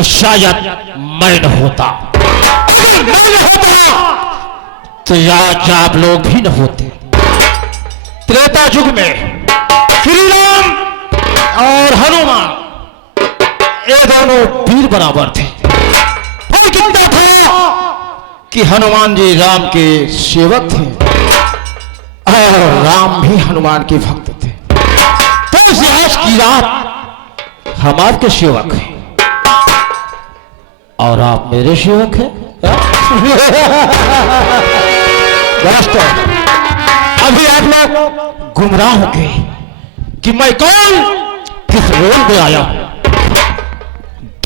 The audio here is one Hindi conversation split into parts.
तो शायद मैं न होता, तो आज आप लोग भी न होते। त्रेता युग में श्री राम और हनुमान ये दोनों वीर बराबर थे। फर्क इतना था कि हनुमान जी राम के सेवक थे और राम भी हनुमान के भक्त थे। तो आज की रात हम आपके सेवक हैं और आप मेरे सेवक हैं। दोस्तों, अभी आप लोग गुमराह हो गए कि मैं कौन, किस रोल में आया।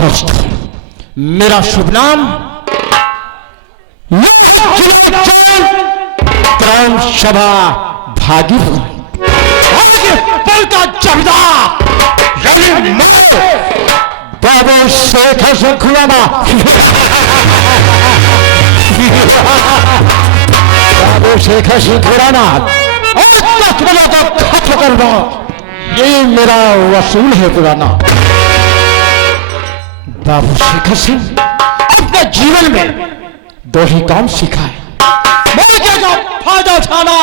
दोस्तों, मेरा शुभ नाम ग्राम सभा भागी पल का जबदा बाबू शेखर से खुलाना, बाबू शेखर से खुलाना और को खत्म करना, ये मेरा वसूल है पुराना। बाबू शेखर सिंह अपने जीवन में दो ही काम सीखा है, मौके का फायदा उठाना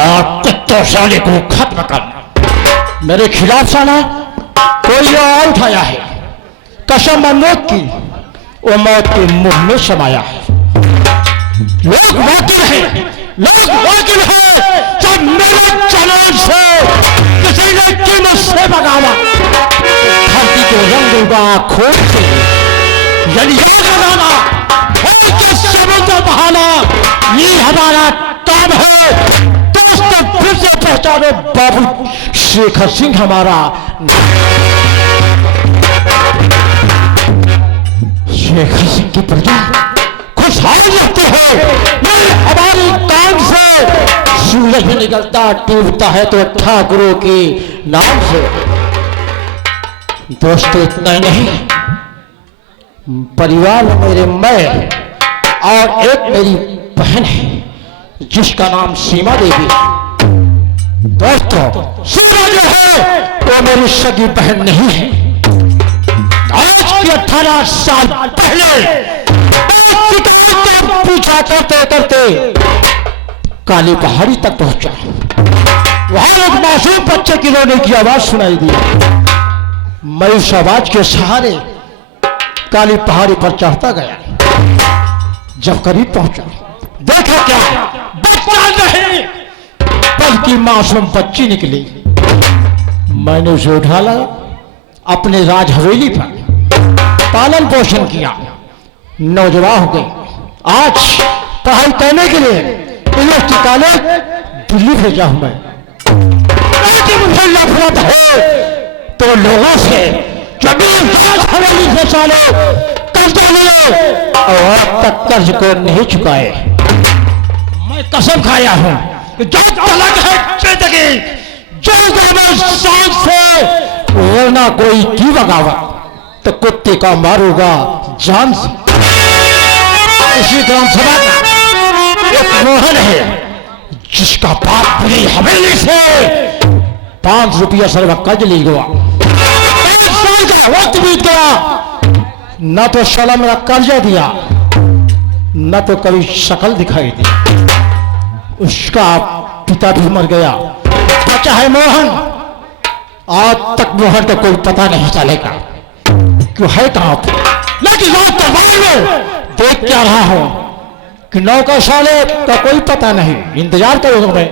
और कुत्तों साले को खत्म करना। मेरे खिलाफ साला कोई और उठाया है, कसम मौत की, वो मौत के मुंह में समाया है। लोग वाकिल हैं, लोग वाकिल हैं, जब मेरे चैलेंज से किसी ने कीमत से भगावा, धरती को रंग दूंगा खोज से, यदि याद लगाना समुद्र बहाना, ये हमारा काम है। दोस्तों, फिर से पहचानो, बाबू शेखर सिंह हमारा, शेखर सिंह की प्रजा खुशहाल रहते हैं। हमारी काम से सूरज भी निकलता डूबता है तो ठाकुरों के नाम से। दोस्तों, इतना ही नहीं, परिवार में मेरे मैं और एक मेरी बहन है जिसका नाम सीमा देवी। दोस्तों, सीमा जो है वो मेरी सगी बहन नहीं है। आज के 18 साल पहले पीछा करते करते काली पहाड़ी तक पहुंचा। वहां एक मासूम बच्चे की रोने की आवाज सुनाई दी। मैं उस आवाज के सहारे काली पहाड़ी पर चढ़ता गया। जब करीब पहुंचा, देखा क्या, बच्चा नहीं बल्कि मासूम बच्ची निकली। मैंने उसे उठा लाया, अपने राज हवेली पर पालन पोषण किया, नौजवान हो गई। आज पढ़ाई करने के लिए यूनिवर्सिटी कॉलेज दिल्ली भेजा हूं मैं। नफरत है तो लोगों से जमीन राज हवेली से साले कर्ज लिए और अब तक कर्ज को नहीं चुकाए। मैं कसम खाया हूं कि जब तलक है जिंदगी, जो सांस से वरना कोई की बगावा तो कुत्ते का मारूंगा जान से। इसी ग्राम सभा का एक मोहन है जिसका बाप मेरी हवेली से 5 रुपया सर्व कर्ज ले गया। 5 साल का वक्त बीत गया, न तो साला मेरा कर्जा दिया, न तो कभी शक्ल दिखाई दी। उसका पिता भी मर गया, बचा है मोहन। आज तक मोहन को कोई पता नहीं चलेगा क्यों है कहां पर। लेकिन रात दरबार में देख क्या रहा हूं कि नौका साले का कोई पता नहीं। इंतजार करो मैं।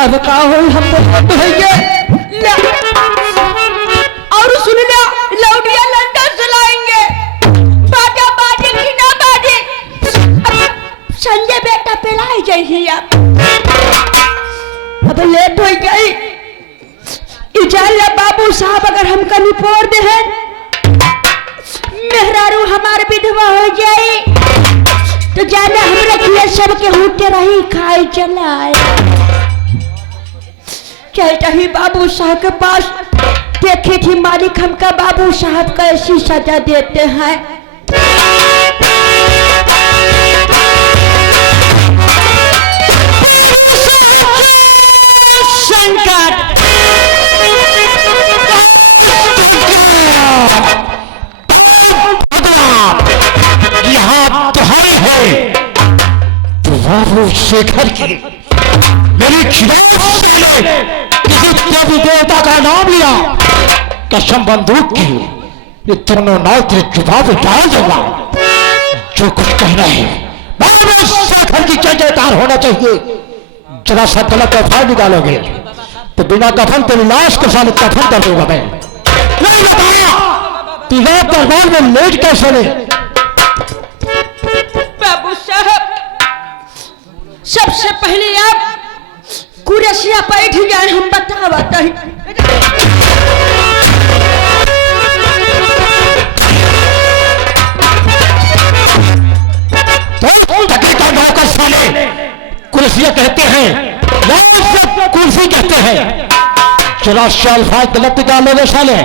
अब का हो हम तो भैया और सुन लिया, लौटिया लंदन से लाएंगे। बाजा बाजे की ना बाजे, संजय बेटा पिलाई जाइए आप। अब लेट हो गई। इजाला बाबू साहब अगर हम कहीं पोड़ दे हैं, मेहरारू हमारे विधवा हो जाए तो जाना हम रखिए सबके होते रही खाए चलाए। चलता ही बाबू साहब के पास, देखे थी मालिक हमका बाबू साहब का ऐसी सजा देते हैं। संकट यहाँ तुम्हारी है तो बाबू शेखर की मेरी खिलाफ किसी देवी देवता का नाम लिया, कसम बंदूक की ये दोनों नाव तेरे जुबान पे डाल दूंगा। जो कुछ कहना है बाबू शेखर की जय जयकार होना चाहिए। जरा सा गलत अफवाह निकालोगे तो बिना कफन तेरी लाश के साथ कफन कर दूंगा मैं। नहीं बताया तीनों दरबार में लेट कैसे ले। बाबू साहब सबसे पहले आप कुर्सियां बैठ जाए, हम बतावत हैं। तो धक्का नौकर साले कुर्सियां कहते हैं या सब कुर्सी कहते हैं। चला अल्फाज गलत निकालोगे साले,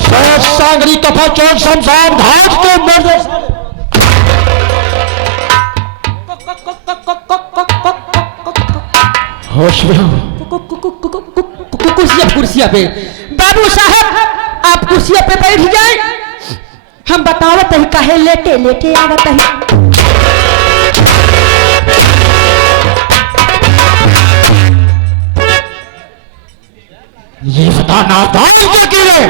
सोच सांगरी कफा चोट शमशान घाट के मर्द। होश में हो कुर्सियां पे बाबू साहब आप कुर्सियां पे बैठ जाए, हम बतावत है काहे लेटे लेटे आवत है। ये बता नादान क्या गिरे,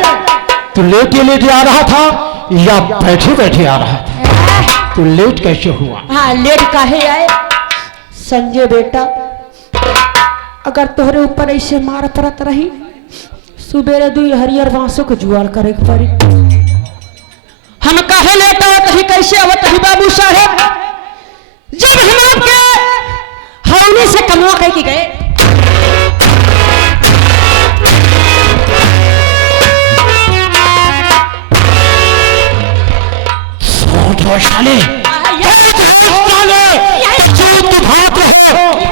तू लेटे लेटे आ रहा था या बैठे बैठे आ रहा था? तू लेट कैसे हुआ? हाँ लेट काहे आए संजय बेटा, अगर तोहरे ऊपर ऐसे मार पड़त रही सुबेरे दुई हरियर बांसों को जुआड़ करे के पड़ी। हम काहे लेट आवत ही कैसे आवत ही बाबू साहेब, जब हम आपके हौले से कमवा कह के गए।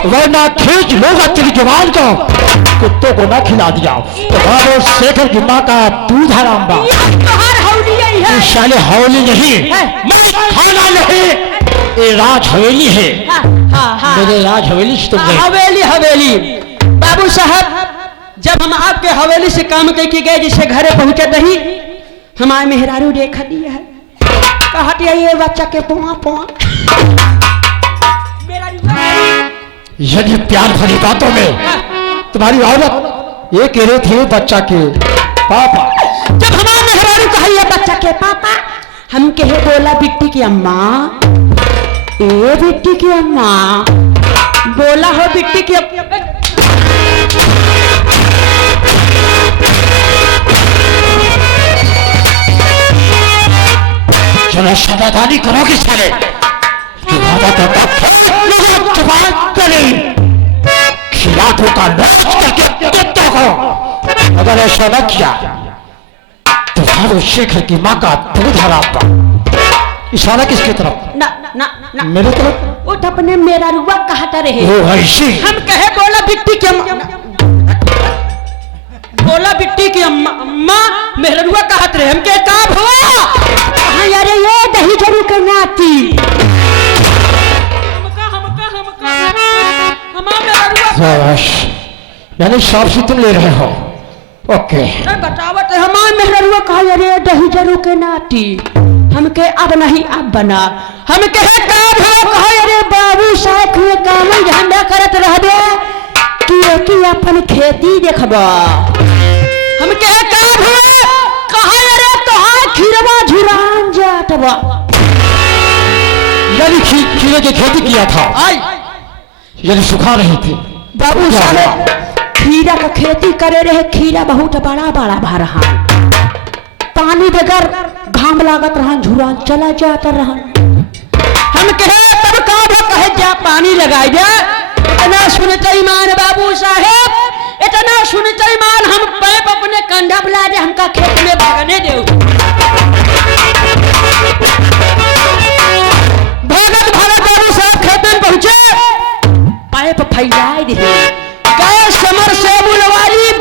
वरना खींच लोगा तेरी जुबान को, कुत्तों को ना खिला दिया तो बाबू शेखर की माँ का दूध हराम बा। शाले हवेली नहीं खाना नहीं, ये राज हवेली है। मेरे राज हवेली से तुम हवेली हवेली बाबू साहब, जब हम आपके हवेली से काम करके गए जिसे घरे पहुंचे नहीं, हमारे मेहरारू देखा दिया है, कहती है ये बच्चा के पुआ पुआ। यदि प्यार भरी बातों में तुम्हारी औरत ये कह रही थी बच्चा के पापा, जब हमारे मेहरारू कहा ये बच्चा के पापा, हम कहे बोला बिट्टी की अम्मा, ए बिट्टी की अम्मा, बोला हो बिट्टी की चलो समाधानी करोगे साले, खिलाफों का नाच करके कुत्तों को, अगर ऐसा न किया तो बाबू शेखर की माँ का दूध हराम। इशारा किसकी तरफ? ना ना ना मेरे तरफ। उठ अपने मेरा रुआ कहता रहे। वो ऐसी हम कहे बोला बिट्टी की अम्मा, बोला बिट्टी की अम्मा, अम्मा मेरा रुआ कहत रहे, हम के काम हुआ। हाँ यार ये दही जरूर करना आती। यानी शॉप से तुम ले रहे हो? ओके बतावत हमारे मेहरुआ कहा अरे दही जरूर के नाती, हम के अब नहीं अब बना, हम के काम हो कहा अरे बाबू साहब ये काम धंधा करत रह दे कि अपन खेती देखबा। हम के काम हो कहा अरे तोहार खीरवा झुरान जातबा। यानी खीरे की खेती किया था, यानी सुखा रहे थे बाबू साहब, खीरा का खेती करे रहे, खीरा बहुत बड़ा बड़ा भा रहा, पानी बगैर घाम लागत रहा, झुरान चला जाता रहा। हम कहे तब कहे जा पानी लगाई जा, इतना सुनते ईमान बाबू साहेब, इतना सुनते ईमान, हम पैप अपने कंधा बुला दे, हमका खेत में भागने दे। भगत भगत बाबू साहब खेत में पहुंचे, पाइप फैलाए रहे, गैस समर से बुलवाली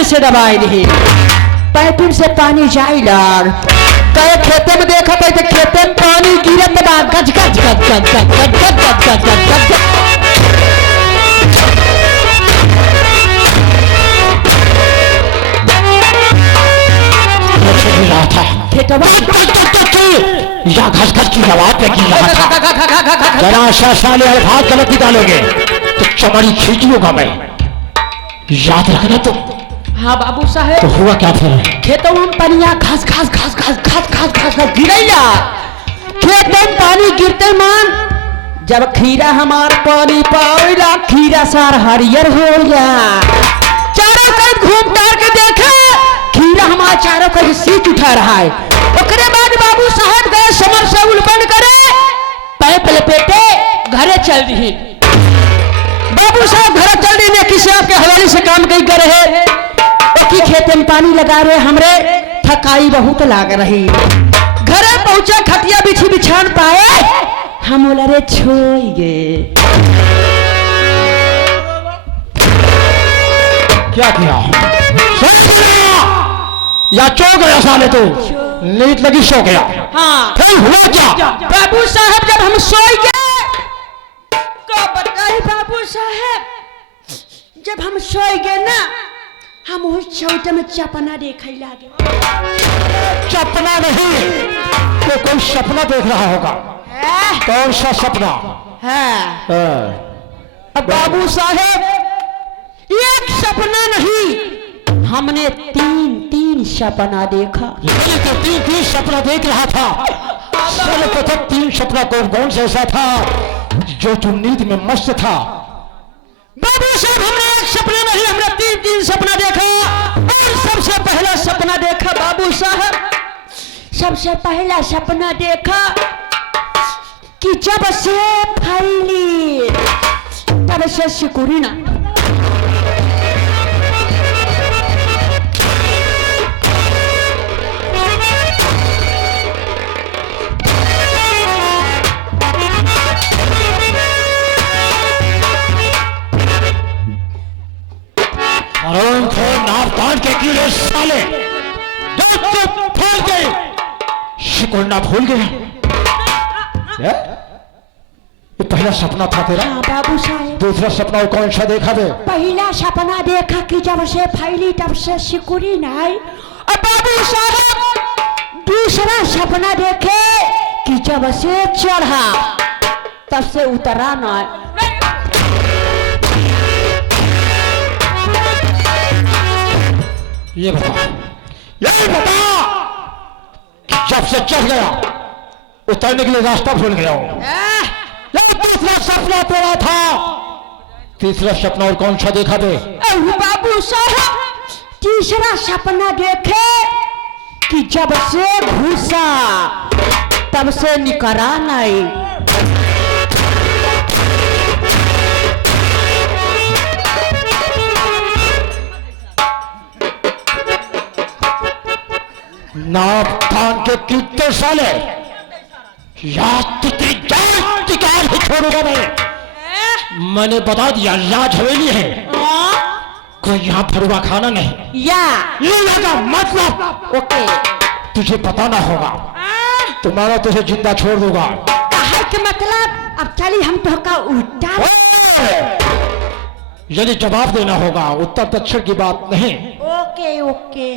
टच से दबाई रही पाइपिन से पानी जाई लाग कहे खेते में देखा था तो खेते में पानी गिरत बा गज गज गज गज गज गज गज गज गज गज रहा था खेतवा या घस घस की आवाज पे की रहा था जरा सा साले अल्फाज गलत निकालोगे तो चमड़ी खींच लूंगा मैं याद रखना तो हाँ बाबू साहेब तो हुआ क्या फिर खेतों में पनिया घास घास घास घास घास घास घास घास गिरैया खेत में पानी गिरते मान जब खीरा हमार पानी पावेला खीरा सार हरियर हो गया चारों तरफ घूम टार के देखे खीरा हमारा चारों तरफ सीट उठा रहा है ओकरे बाद बाबू साहब गए समर से उल्पन करे पैप लपेटे घरे चल रही बाबू साहब घर चल रही ने किसी आपके हवाले से काम कहीं कर रहे ओकी खेत में पानी लगा रहे हमरे थकाई बहुत लाग रही घरे पहुंचे खटिया बिछी बिछान पाए हम बोला रे छोई गे क्या किया या चो गया साले तू नींद लगी सो गया हाँ फिर हुआ क्या बाबू साहब जब हम सोई गए तो बताई बाबू साहब जब हम सोई गए ना हम उस चौटे में चपना देखे लागे सपना नहीं तो कोई सपना देख रहा होगा कौन सा सपना है अब बाबू साहब एक सपना नहीं हमने तीन सपना देखा ये तो तीन सपना देख रहा था सर्वप्रथम तीन सपना कौन सा ऐसा था जो तू नींद में मस्त था बाबू साहब हमने एक सपना नहीं हमने तीन सपना देखा और सबसे पहला सपना देखा बाबू साहब सबसे पहला सपना देखा कि जब से फैली तब से सिकुड़ी ना के कीड़े साले फूल गए सिकुड़ना भूल गए ये पहला सपना था तेरा बाबू साहब दूसरा सपना कौन सा देखा दे पहला सपना देखा कि जब से फैली तब से सिकुड़ी नहीं और बाबू साहब दूसरा सपना देखे कि जब से चढ़ा तब से उतरा नहीं ये बता जब से चढ़ गया उतरने के लिए रास्ता भूल गया दूसरा सपना तेरा था तीसरा सपना और कौन सा देखा दे बाबू साहब तीसरा सपना देखे कि जब से घुसा तब से निकला नहीं नाप थान के कितने साले याद तेरी जान टिकार ही छोड़ूंगा मैंने बता दिया राज हवेली है कोई यहाँ भरुआ खाना नहीं या ये लगा मतलब ओके तुझे पता ना होगा तुम्हारा तुझे जिंदा छोड़ दूंगा कहा के मतलब अब चली हम तो का उल्टा यदि जवाब देना होगा उत्तर दक्षिण की बात नहीं ओके ओके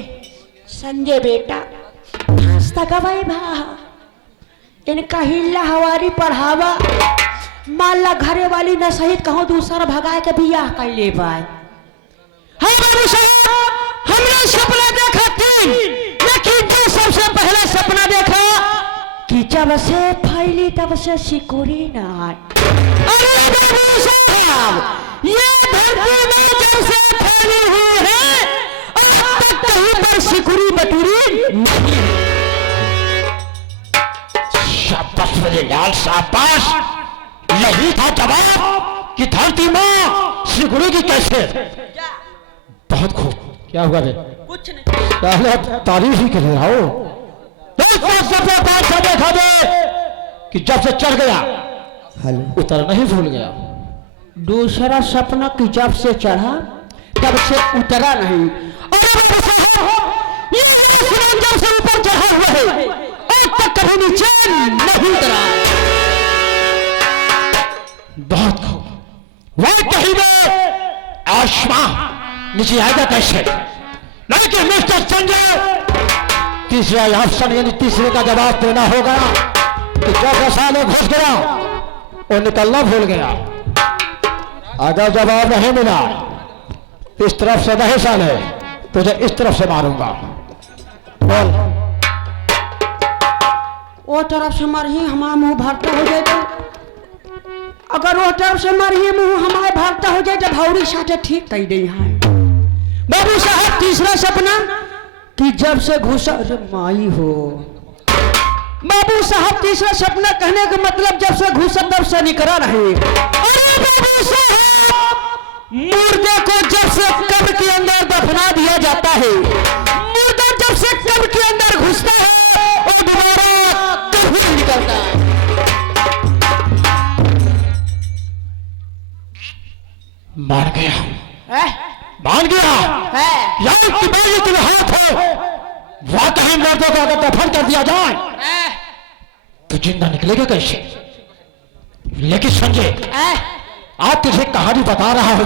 संजय बेटा हंसता का भाई भा इनका हिल्ला हवारी पढ़ावा माला घरे वाली न सहित कहूँ दूसरा भगाए के बियाह कर ले पाए बाबू साहब हमने सपना देखा तीन लेकिन जो सबसे पहला सपना देखा कि जब से फैली तब से सिकुड़ी ना अरे बाबू साहब ये धरती में जब से फैली हुई है अब तक कहीं पर सिकुड़ी बटूरी शाबाश मेरे लाल शाबाश यही था जवाब कि धरती में सिकुड़ी की कैसे बहुत खूब क्या हुआ बे कुछ नहीं पहले तारीफ ही कर रहा हो देखा दे कि जब से चढ़ गया उतर नहीं भूल गया दूसरा सपना कि जब से चढ़ा तब से उतरा नहीं और ये सिलेंडर से ऊपर चढ़ा हुआ है, आज तक कभी नीचे नहीं उतरा। बहुत खूब, वह कहीं में आसमां नीचे आएगा कैसे? लेकिन मिस्टर संजय, तीसरा ऑप्शन यानी तीसरे का जवाब देना होगा कि जो साले घुस गया वो निकलना भूल गया। अगर जवाब नहीं मिला इस तरफ से नहीं साले, तुझे इस तरफ से मारूंगा। बोल। वो तरफ से मरही हमारा मुंह भरता हो जाए तो, अगर वो तरफ से मरही मुंह हमारे भरता हो जाए तो भौरी साथे ठीक कही दे। यहाँ बाबू साहब तीसरा सपना कि जब से घुसा, अरे माई हो बाबू साहब, तीसरा सपना कहने का मतलब जब से घुसा तब से निकला रहे। अरे बाबू साहब, मुर्दे को जब से कब्र के अंदर दफना दिया जाता है, मुर्दा जब से कब्र के अंदर घुसता है और दोबारा कभी नहीं निकलता। मान गया, मान गया। यार तुम्हारे तुम हाथ हो, वाकई मर्दों को अगर दफन कर दिया जाए तो जिंदा निकलेगा कैसे? लेकिन संजय, आप तुझे कहानी बता रहा हूं।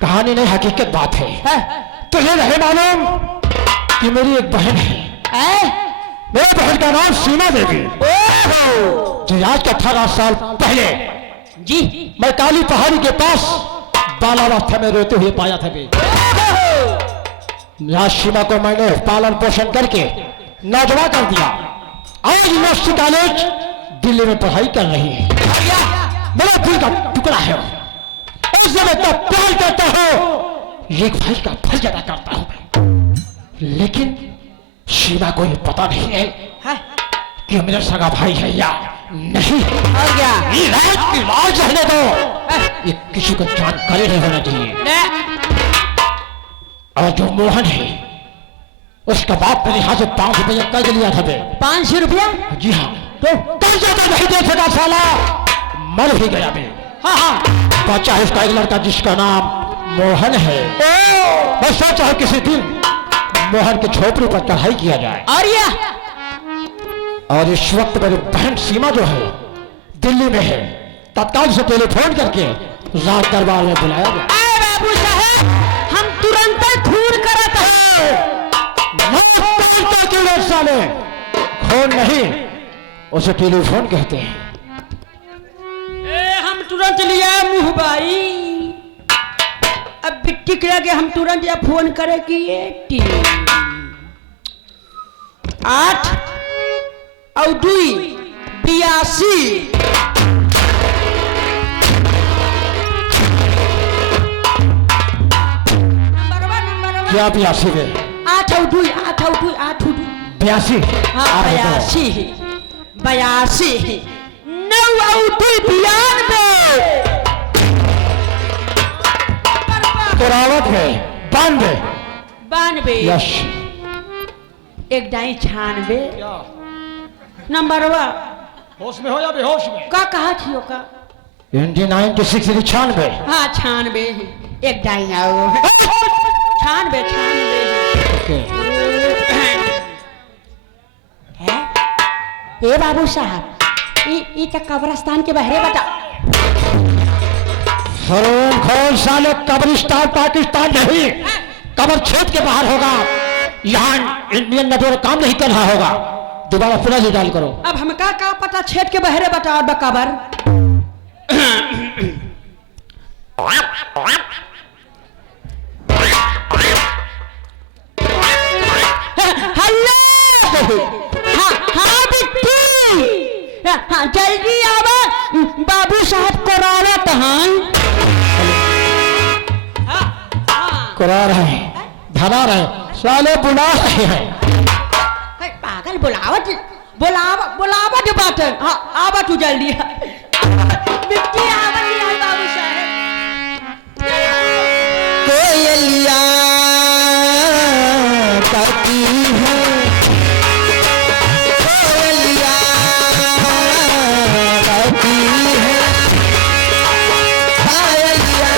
कहानी नहीं, हकीकत बात है। तुझे नहीं मालूम कि मेरी एक बहन है, मेरी बहन का नाम सीमा देवी, जो आज के 18 साल पहले जी मैं काली पहाड़ी के पास बालावस्था में रोते हुए पाया था। सीमा को मैंने पालन पोषण करके नौजवान कर दिया। आज यूनिवर्सिटी कॉलेज दिल्ली में पढ़ाई कर रही है। मेरा दिल का टुकड़ा है, उससे मैं इतना प्यार करता हूं, एक भाई का फर्ज अदा करता हूं। लेकिन सीमा को ये पता नहीं है कि मेरा सगा भाई है या नहीं। और क्या? ये राज की राज रहने दो, ये किसी को जानकारी नहीं होना चाहिए। और जो मोहन है उसका बाप मेरे यहाँ से 5 रुपया कर्ज लिया था। 500 रुपया? जी हाँ। तो कर्ज नहीं दे सका साला, मर भी गया मैं। हाँ, बच्चा है उसका एक लड़का जिसका नाम मोहन है। मैं सोचा है किसी दिन मोहन की झोपड़ी पर चढ़ाई किया जाए। और इस वक्त मेरी बहन सीमा जो है दिल्ली में है, तत्काल से टेलीफोन करके राज दरबार में बुलाया गया। बाबू साहब, हम तुरंत खून करत हैं। साले खून नहीं, उसे टेलीफोन कहते हैं। हम तुरंत लिया मुंह भाई, अब बिट्टी के आगे हम तुरंत या फोन करे कि ये 8 और 2 82 क्या 82 में? 8 और 2 82। हाँ 82 9 और 2 92 92 यश 1 दाई 96 नंबर होश में हो या बेहोश में? का कहा थी का 96 96। हाँ 96 1 दाई आओ 96 ए बाबू साहब, ये तो कब्रिस्तान के बहरे बता। खोल साले, कब्रिस्तान पाकिस्तान नहीं, कब्र छेद के बाहर होगा। यहाँ इंडियन नेटवर्क काम नहीं कर रहा होगा। दोबारा पुनः से डायल करो। अब हम का पता छेद के बहरे बता और बकाबर। हाँ जल्दी आवा, बाबू साहब करावत हैं। करा रहे धरा रहे साले, बुला रहे हैं। पागल बुलावत बात। हाँ आवा तू जल्दी। बिट्टी आवत है बाबू साहब। कोयलिया करती है, कोयलिया करती है, कोयलिया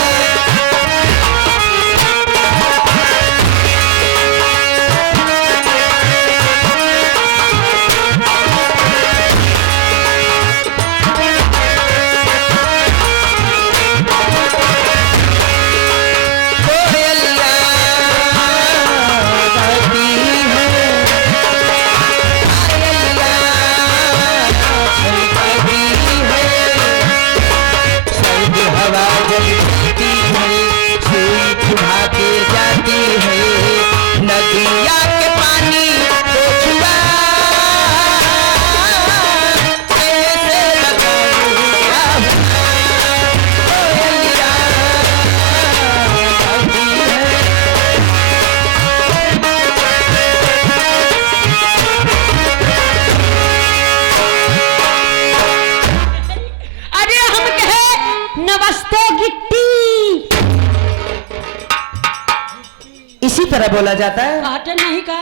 इसी तरह बोला जाता है। कहते नहीं का।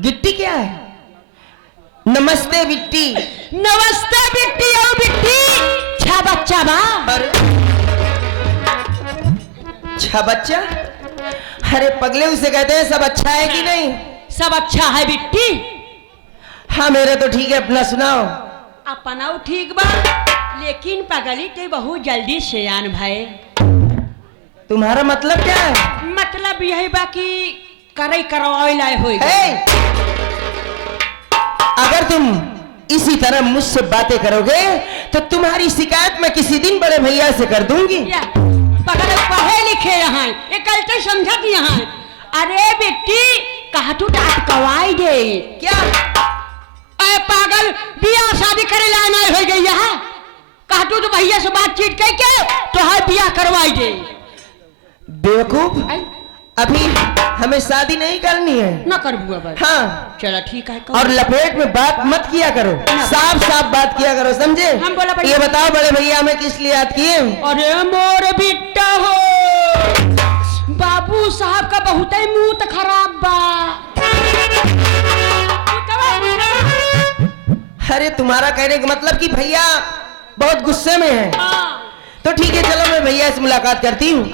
गिट्टी क्या है? नमस्ते बिट्टी। नमस्ते बिट्टी और बिट्टी छा बच्चा बा। अरे अच्छा बच्चा? अरे पगले उसे कहते हैं सब अच्छा है कि नहीं? सब अच्छा है बिट्टी। हाँ मेरा तो ठीक है, अपना सुनाओ। अपना ठीक बा, लेकिन पगली ते बहुत जल्दी सयान भाई। तुम्हारा मतलब क्या है? मतलब यही बा कि करई करवाई लाए होई। अगर तुम इसी तरह मुझसे बातें करोगे तो तुम्हारी शिकायत मैं किसी दिन बड़े भैया से कर दूंगी। पगल पढ़े लिखे यहाँ ये कल तो समझत यहाँ। अरे बेटी कहा तू अटकवाई दे क्या? अरे पागल बियाह शादी करे लाना हो गई यहाँ। कहा तू तो भैया से बातचीत करके तो है बियाह करवाई दे। बेवकूफ, अभी हमें शादी नहीं करनी है। ना कर बुआ भाई। हाँ चलो ठीक है। और लपेट में बात मत किया करो, साफ साफ बात किया करो, समझे? हम बोला बड़ी। ये बताओ बड़े भैया हमें किस लिए याद किए? अरे मोर बिट्टा हो, बाबू साहब का बहुत ही मुंह खराब बा। अरे तुम्हारा कहने का मतलब कि भैया बहुत गुस्से में है। तो ठीक है चलो मैं भैया से मुलाकात करती हूँ।